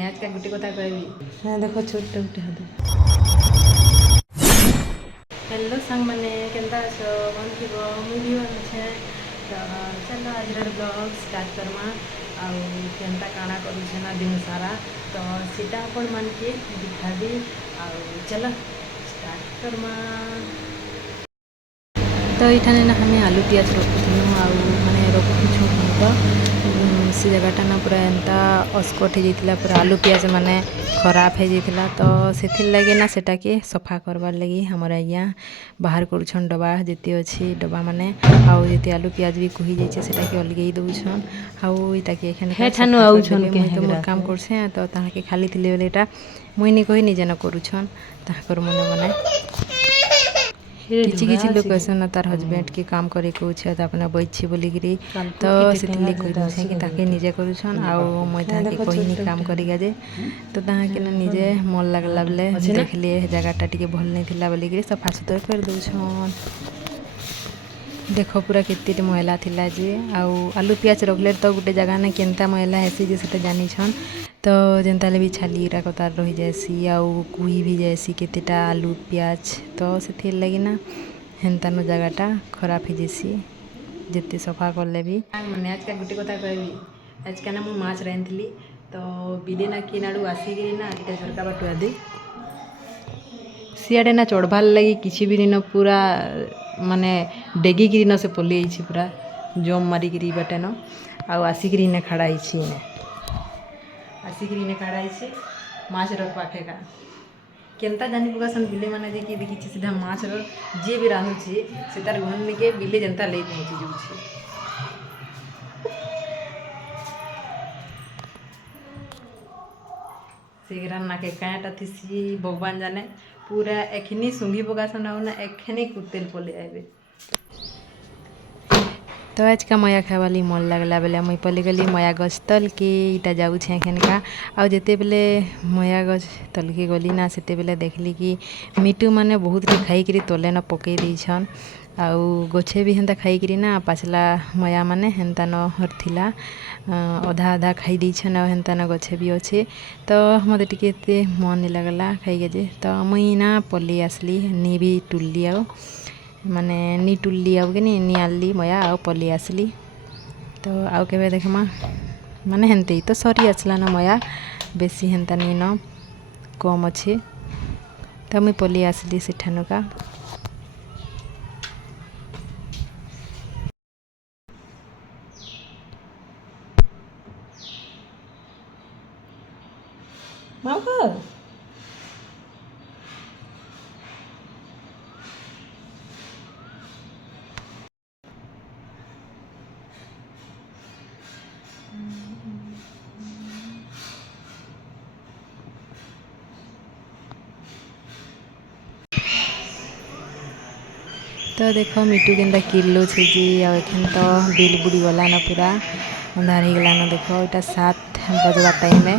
मैंने आज का गुटी कथा कहबी। हाँ देखो छोटे छोटे हाथ हेलो संग मैंने केंदा अछो मन थी मुझे भी भल अच्छे। तो चलो आज ब्लॉग स्टार्ट करमा आउ केनता काଣା करूछे ना दिन सारा तो सीटा अपन मन के दिखाबी आउ चलो स्टार्ट करमा। तो ये ना हमें आलू पियाज रखुलु आने रखुचु तो से जगटा ना पूरा एंता अस्कट हो जाता पूरा आलू पियाज माने खराब हो जाता तो से लगे ना सेटा के सफा करवार लगी हमारा आज्ञा बाहर करुछन डब्बा जिते अच्छी डब्बा माने आउ जिते आलू पियाज भी कही जाइए सेटा के अलगे दौछन आउ इताके तो मोर काम करछे तो ताके खाली थिले बेले एटा मुई नहीं कही निजे न करुछन ताकर मने मने किछि किछि लोग ऐसा तार हजबैंड के काम करे को छे त अपना बैठी बोलिगिरी तो सेतिले कहि दउछे कि ताके निजे करूछन आउ मैं ताके कहिनी काम करिगा जे तो ताके न निजे मन लागला बेले देखले जगहटा टिके भल नहीं थिला बोलिगिरी सफा सुतर कर दउछन। देखो पूरा केते मैला थिला जे आउ आलू पियाज रखले तो गोटे जगह ना केनता मैला हेसी जे सेटा जानी छन तो जेनता भी छाली कतार रही जाएसी आउ कुही भी जाएसी केतेटा आलू पियाज तो से लगी ना हेन्ता नो जगहटा खराब हो जासी जिते सफा करले भी। मैंने आज का गुटी कथा कहबी आज का ना मु माछ रांधली तो बिले ना किनाड़ू आसिकी ना गोटे झरका बाटुआ दे सियाड़े ना चढ़वार लगी किसी भी दिन पूरा माने डेगिकी न से पलि जाइए पूरा जम मारिकी बाटे न आउ आसिकी ने खड़ा आसिकी ने खड़ा माछ रख पाखे का केनता जानी पकासन बिले माने जे कि देखी सीधा माछ जे भी रांधुछे से तार घर के बिले जनता ले पहुँची जाऊँ से ना के काँटा थी भगवान जाने पूरा एखनी सुंगी पकासन ना एखनी कुतेल पले आए। तो आज का मया खावाली मन लगला बेले मुई पलि गली मया गछ तल के इटा जाऊे एखनका आउ जिते बेले मया गछ तल के गली ना सेते बेले देखली कि मिटू माने बहुत खाई तले न पकई देछन आउ गछे भी हेन्ता खाई ना पाचला मया माने हेन्ता न हरथिला अधा अधा खाई देछन आ हेन्ता न गछे भी अच्छे तो मते टिके एते मन नहीं लगला खाई जे तो मुई ना पलि आसली नी भी टुल्ली आउ माने नी टुल्ली आउ कि नी आल्ली मया आउ पलि आसली तो आउ केबे देखमा माने हेन्ते ही तो सरी आसला ना मया बेसी हेन्ता नी न कम अच्छे तो मुई पलि आसली सेठानुका। तो देखो मिटू केनता किलो छे जी आ एखन तो बिल बुड़ी गला ना पूरा अंधार हो गला ना देखो इटा 7 बजवा टाइम में